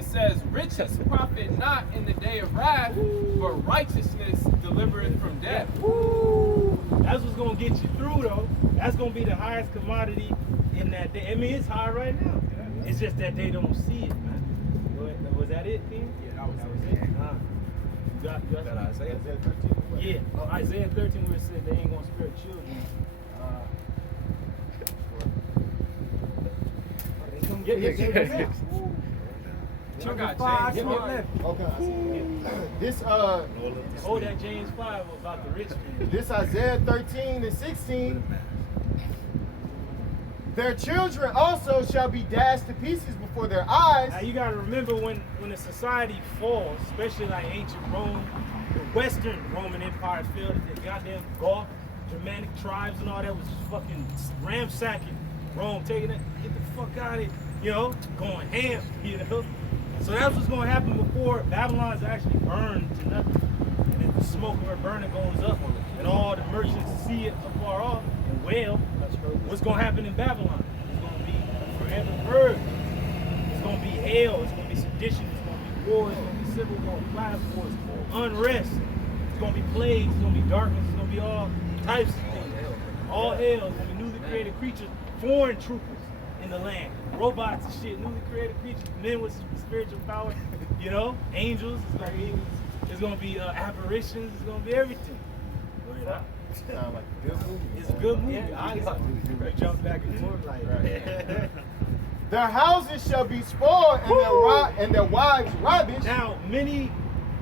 It says, riches profit not in the day of wrath, but righteousness delivereth from death. That's what's going to get you through, though. That's going to be the highest commodity in that day. I mean, it's high right now. It's just that they don't see it, man. Was that it, King? Yeah, that was it. You got That Isaiah 13? Yeah, Isaiah 13 where it said they ain't going to spare children. You got James 5. Okay. This Oh, that James 5 about the rich man. this Isaiah 13 and 16. Their children also shall be dashed to pieces before their eyes. Now you gotta remember when a society falls, especially like ancient Rome, the Western Roman Empire fell, the goddamn Gaul, Germanic tribes and all that was just fucking ransacking Rome, taking it, get the fuck out of it, you know, going ham, you know. So that's what's gonna happen before Babylon's actually burned to nothing. And then the smoke of her burning goes up, and all the merchants see it afar off and wail. What's gonna happen in Babylon? It's gonna be forever purged. It's gonna be hell, it's gonna be sedition, it's gonna be war, it's gonna be civil war, class wars, unrest, it's gonna be plagues, it's gonna be darkness, it's gonna be all types of things. All hell, it's gonna be newly created creatures, foreign troopers in the land, robots and shit, newly created creatures, men with spiritual power, you know, angels, it's gonna be apparitions, it's gonna be everything. Sound like a good movie. It's a good movie. I jump back and forth like Their houses shall be spoiled and their wives ravished. Now, many,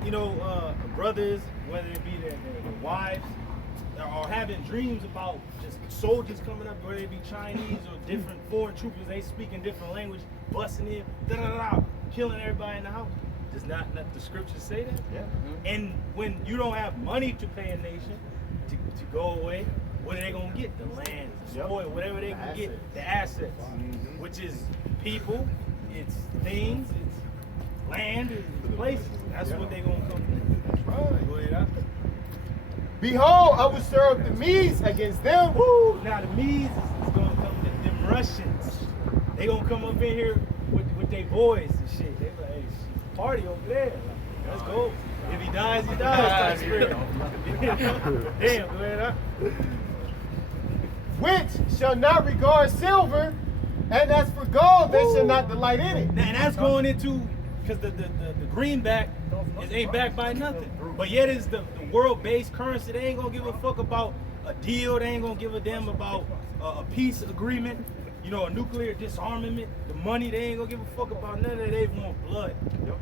you know, brothers, whether it be their wives, are having dreams about just soldiers coming up, whether it be Chinese or different foreign troopers, they speak in different language, busting in, killing everybody in the house. Does not the scriptures say that? Yeah. And when you don't have money to pay a nation to go away, what are they gonna get? The land, the spoil, whatever they can get, the assets, which is people, it's things, it's land, it's places. That's what they gonna come to. That's right. Go ahead, Behold, I will stir up the Medes against them. Woo! Now the Medes is gonna come, them Russians. They gonna come up in here with their boys and shit. They like, hey, shit, party over there. Like, let's go. If he dies, he dies. Damn, go ahead, Which shall not regard silver, and as for gold, they shall not delight in it. And that's going into, because the greenback ain't backed by nothing. But yet it's the world-based currency. They ain't gonna give a fuck about a deal. They ain't gonna give a damn about a peace agreement. You know, a nuclear disarmament, the money, they ain't gonna give a fuck about none of that. They want blood.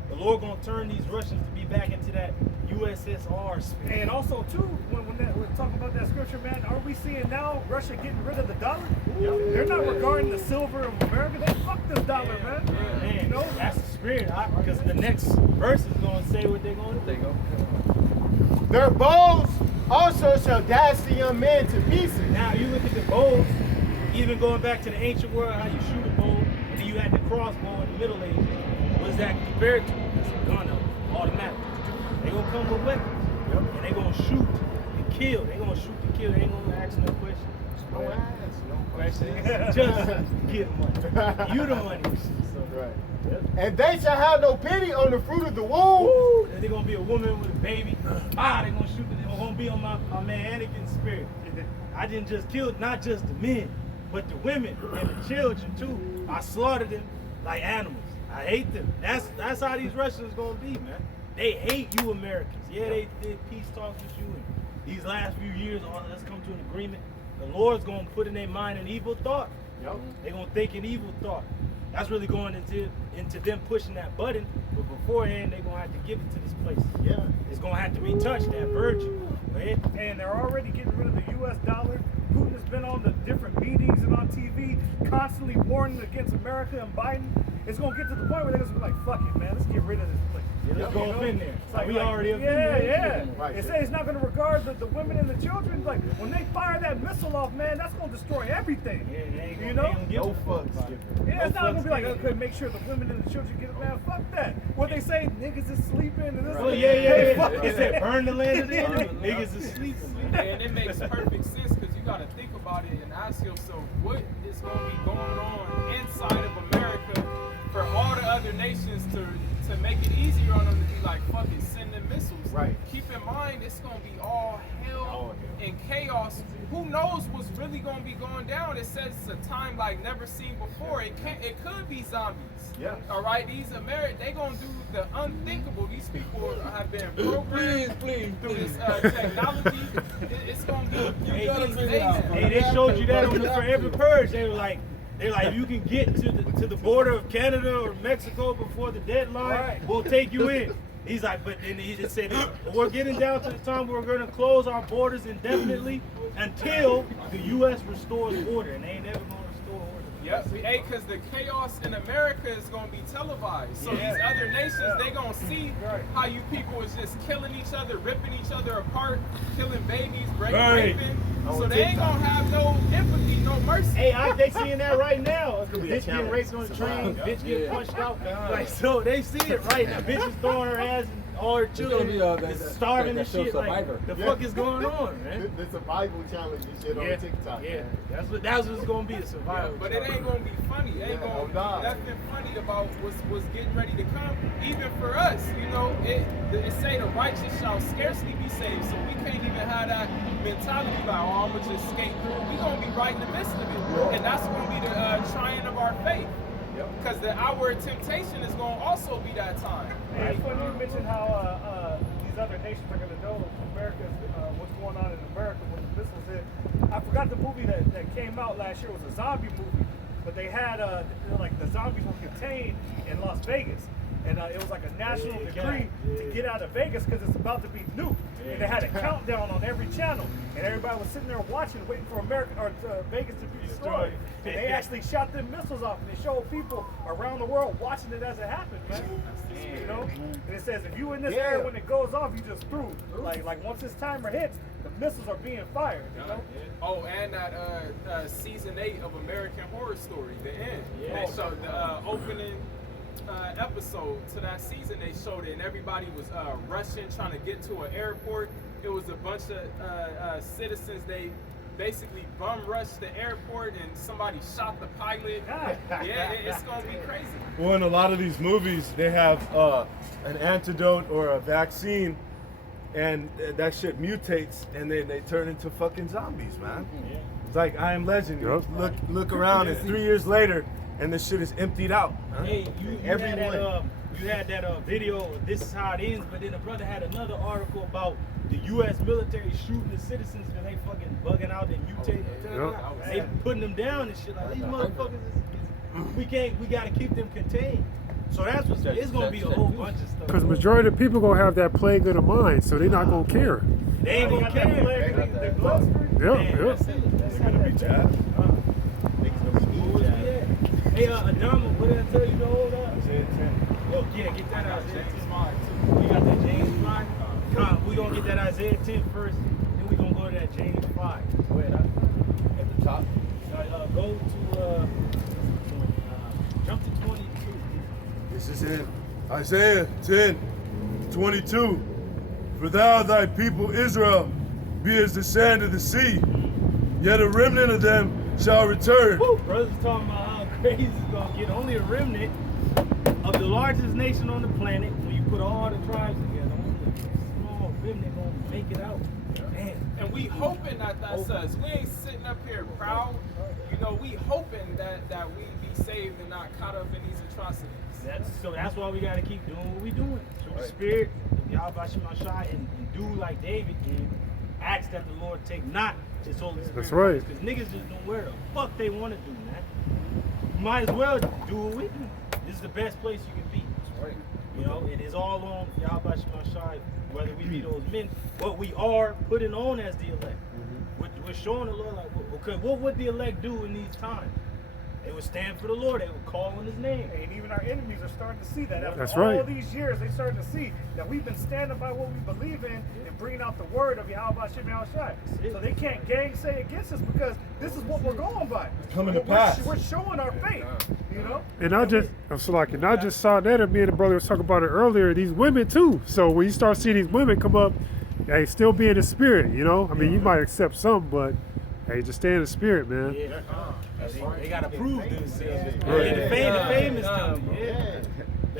The Lord gonna turn these Russians to be back into that USSR spirit. And also too, when we're talking about that scripture, man, are we seeing now Russia getting rid of the dollar? They're not regarding the silver of America. They fuck this dollar, man. Man, You know, that's the spirit. Because the next verse is gonna say what they're gonna do. Their bows also shall dash the young men to pieces. Now you look at the bows, even going back to the ancient world, how you shoot a bow, and then you had the crossbow in the Middle Ages. What is that compared to? That's a gun, automatic. They gonna come with weapons, and they gonna shoot and kill. They gonna shoot and kill. They ain't gonna ask no questions. No ass, no Questions. Just get money. You the money. So, Right. And they shall have no pity on the fruit of the womb. woo, and they gonna be a woman with a baby. They gonna shoot. They gonna be on my man Anakin spirit. I didn't just kill not just the men, but the women and the children too. I slaughtered them like animals. I hate them. That's how these Russians gonna be, man. They hate you Americans. Yeah, they did peace talks with you, and these last few years, let's come to an agreement. The Lord's gonna put in their mind an evil thought. They're gonna think an evil thought. That's really going into them pushing that button, but beforehand they're gonna have to give it to this place. Yeah. It's gonna have to be touched, that virgin. Go ahead. and they're already getting rid of the U.S. dollar. Putin has been on the different meetings and on TV, constantly warning against America and Biden. It's gonna get to the point where they're gonna be like, "Fuck it, man, let's get rid of this place." Let's go up in there. It's like, we already up in yeah, there. yeah. Right. It says it's not going to regard the women and the children. Like when they fire that missile off, man, that's going to destroy everything. Yeah, they ain't You gonna, know? they don't No give a fucks. fuck. Yeah, it's No not going to be like, fucks. okay, make sure the women and the children get it, man. Fuck that. What they say, niggas is sleeping and this. Oh and yeah, that. yeah. Fuck It that. said burn the land of the enemy. Niggas is sleeping. And it makes perfect sense because you got to think about it and ask yourself what is going to be going on inside of America for all the other nations to make it easier on them to be like, fuck it, send them missiles. Right. Keep in mind, it's gonna be all hell All hell. and chaos. Who knows what's really gonna be going down? It says it's a time like never seen before. It could be zombies. Yeah. All right. They gonna do the unthinkable. These people have been programmed through this technology. It's gonna be. Hey, gotta bring it out, bro. Hey, they showed you that on the Forever Purge. They were like, you can get to the border of Canada or Mexico before the deadline. Right. We'll take you in. He's like, but then he just said, we're getting down to the time where we're going to close our borders indefinitely until the U.S. restores order, and they ain't never going to restore order. Yep. Hey, because the chaos in America is going to be televised. So Yeah. these other nations, they going to see how you people is just killing each other, ripping each other apart, killing babies, raping. So they ain't going to have no empathy, no mercy. Hey, they seeing that right now. Bitch getting raped on the train, bitch getting punched out. Like, so they see it right now. Bitch is throwing her ass and all her children is starving and shit. Like, the fuck is going on, man? The survival challenge and shit on TikTok. Yeah, that's what it's gonna be, a survival. But it ain't gonna be funny. It ain't gonna be nothing funny about what's getting ready to come. Even for us, you know, it say the righteous shall scarcely be saved. So we can't even have that mentality like, oh, I'm gonna just skate through. We gonna be right in the midst of it, and that's gonna be the trying of our faith. Because the hour of temptation is gonna also be that time. Hey, it's funny you mentioned how these other nations are going to know America's what's going on in America when the missiles hit. I forgot the movie that came out last year. It was a zombie movie, but they had like the zombies were contained in Las Vegas, and it was like a national decree to get out of Vegas because it's about to be nuked. And they had a countdown on every channel, and everybody was sitting there watching, waiting for Vegas to be destroyed. And they actually shot them missiles off, and they showed people around the world watching it as it happened, man. You know, and it says if you in this area when it goes off, you just through. Like once this timer hits, the missiles are being fired. You know. Oh, and that season 8 of American Horror Story, the end. Yeah. They showed the opening episode to that season. They showed it, and everybody was rushing, trying to get to an airport. It was a bunch of citizens. They basically bum rushed the airport, and somebody shot the pilot. Yeah, it's gonna be crazy. Well, in a lot of these movies, they have an antidote or a vaccine, and that shit mutates, and then they turn into fucking zombies, man. It's like I Am Legend. Yep. Look around, and 3 years later, and the shit is emptied out. Huh? Hey, you had that video, this is how it ends, but then the brother had another article about the U.S. military shooting the citizens because they fucking bugging out and mutating. They putting them down and shit. Like, these motherfuckers, we gotta keep them contained. So that's what's, it's gonna be a whole bunch of stuff. Because the majority of people gonna have that plague of the mind, so they're not gonna care. They ain't gonna care. They're gonna be jabbed. Hey, Adama, what did I tell you to hold up? Isaiah 10. Oh, yeah, get that Isaiah 10. You got that James 5? Come, we gonna get that Isaiah 10 first, then we gonna go to that James 5. Go ahead, At the top. go to, jump to 22. This is it. Isaiah 10, 22. For thou, thy people Israel, be as the sand of the sea, yet a remnant of them shall return. Woo! Brothers talking about how crazy it's gonna get. Only a remnant of the largest nation on the planet, when you put all the tribes together, only a small remnant gonna make it out. Man. And we hoping that that's us. We ain't sitting up here proud. You know, we hoping that we be saved and not caught up in these atrocities. That's why we gotta keep doing what we doing. Show the spirit, y'all Shai, and do like David did. Ask that the Lord take not his Holy Spirit. That's right. Because niggas just don't wear the fuck they want to do, man. You might as well do what we do. This is the best place you can be. That's right. You know, it is all on Yahweh Shai, whether we be those men, what we are putting on as the elect. We're showing the Lord, like, okay, what would the elect do in these times? They would stand for the Lord. They would call on his name. And even our enemies are starting to see that. After That's all right. these years, they're starting to see that we've been standing by what we believe in and bringing out the word of Yahweh Shem Yahushai. So they can't gainsay against us because this is what we're going by. Coming to pass. We're showing our faith, you know? And I just saw that, and me and the brother was talking about it earlier, these women too. So when you start seeing these women come up, hey, still be in the spirit, you know? I mean, you might accept some, but hey, just stay in the spirit, man. Yeah. They gotta prove themselves. The fame is coming. Yeah.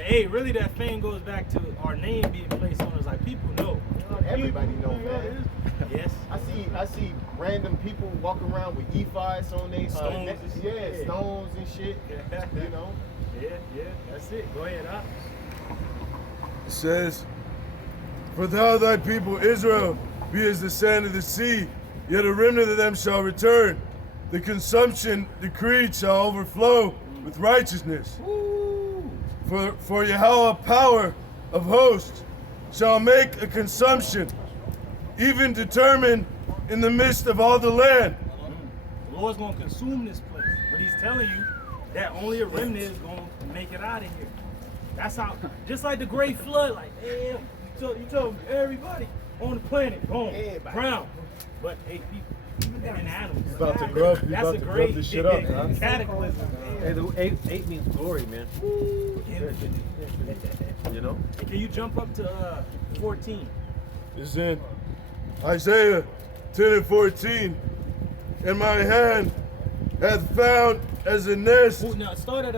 hey, really that thing goes back to our name being placed on us. Like people know. Everybody know, man. Yes. I see random people walking around with ephods on their Stones necklaces. and Yeah, shit. stones and shit. You know. Yeah, that's it. Go ahead, huh? It says, "For thou thy people Israel be as the sand of the sea, yet a remnant of them shall return. The consumption decreed shall overflow with righteousness. For Yahweh power of hosts shall make a consumption, even determined in the midst of all the land." The Lord's gonna consume this place, but He's telling you that only a remnant is gonna make it out of here. That's how. Just like the Great Flood, like damn, you told everybody on the planet, boom, drown. But hey, people, even in animals. About to grub- you That's about a to grub great this shit up, huh? cataclysm. Hey, the eight means glory, man. You know? Hey, can you jump up to 14? It's in Isaiah 10 and 14. "And my hand hath found as a nest." Well, now start at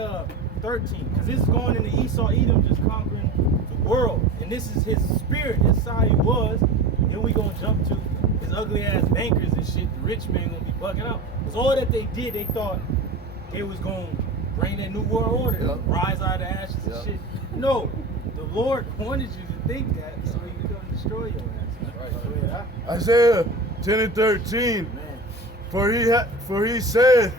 13, because this is going into Esau, Edom, just conquering the world, and this is his spirit. That's how he was. Then we gonna jump to his ugly ass bankers and shit. The rich man gonna be bugging out. Because all that they did, they thought they was gonna bring that new world order, rise out of the ashes and shit. No, the Lord wanted you to think that so He could come destroy your ass. Right. Isaiah 10 and 13. Man. For he saith,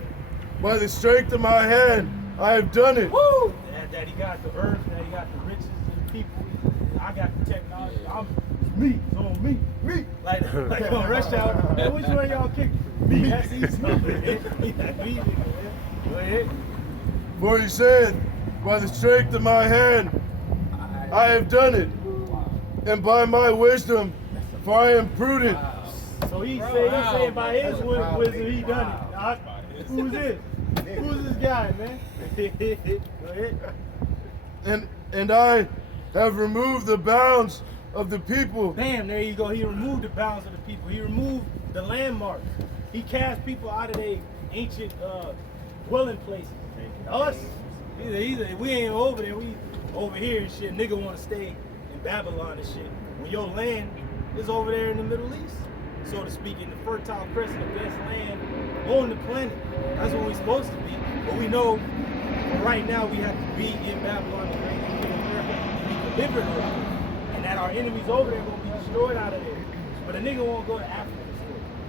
"By the strength of my hand I have done it." Woo! That He got the earth, that He got the riches and the people. I got the technology. Me, it's on me. Like on Rush Hour. Man, which one y'all kick? Me. That's easy. Me, nigga. Go ahead. For he said, "By the strength of my hand I have done it, and by my wisdom, for I am prudent." So he's saying by his wisdom he done it. Who's this? Who's this guy, man? Go ahead. And I have removed the bounds of the people. Bam, there you go. He removed the bounds of the people. He removed the landmarks. He cast people out of their ancient dwelling places. Us, either we ain't over there, we over here and shit. Nigga want to stay in Babylon and shit. When your land is over there in the Middle East, so to speak, in the Fertile Crescent, the best land on the planet. That's what we're supposed to be. But we know right now we have to be in Babylon to be delivered over there. And that our enemies over there gonna be destroyed out of there. But a nigga won't go to Africa.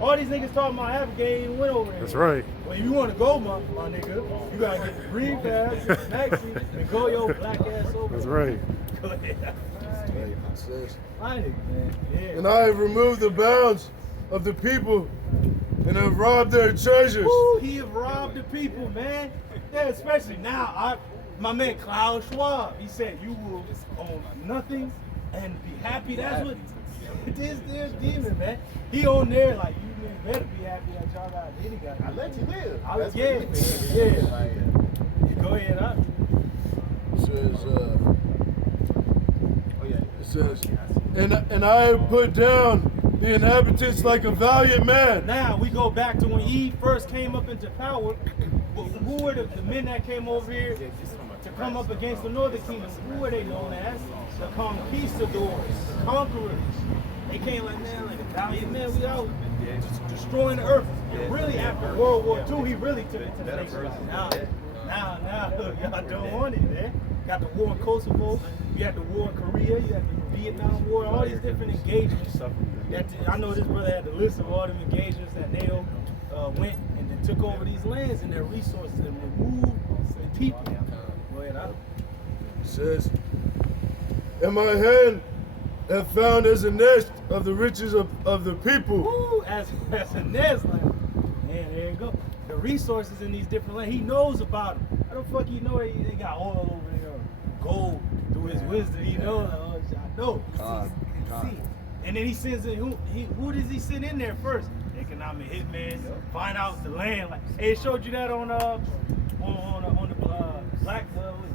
All these niggas talking about Africa ain't even went over there. That's right. Well, if you want to go, my nigga, you gotta get the green pass, get the taxi, and go your black ass over. That's there. right. Go ahead. Find it, man. Yeah. And I have removed the bounds of the people, and have robbed their treasures. Woo, he have robbed the people, man. Yeah, especially now. My man Klaus Schwab, he said you will own nothing and be happy. That's what this demon, man. He on there like you better be happy that y'all got any guy. I let you live. Yeah. You go ahead up. It says, and I have put down the inhabitants like a valiant man. Now we go back to when Eve first came up into power. Who were the men that came over here to come up against the northern kingdom? Who were they known as? The conquistadors, the conquerors. They came like, man, like a valiant man. We out destroying the earth. And really, after World War II, he really took it to the next level. Now, y'all don't want it, man. Got the war in Kosovo. You had the war in Korea. You had the Vietnam War. All these different engagements. I know this brother had the list of all them engagements that NATO went and then took over these lands and their resources and removed the people. Go ahead, It says, and my hand have found as a nest of the riches of the people. Woo, as a nest, like, man, there you go. The resources in these different lands, he knows about them. How the fuck he know they got oil over there, gold through his wisdom? He knows. I know. See. And then he sends it. Who does he send in there first? Economic hitman. Find out the land. Like, hey, it showed you that on the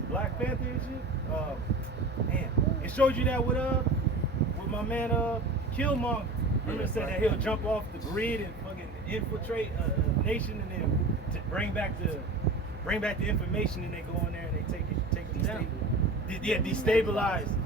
Black Panther and shit. Man, it showed you that with my man Killmonger. Remember it said that he'll jump off the grid and fucking infiltrate a nation and then to bring back the information and they go in there and they take them down. yeah, destabilize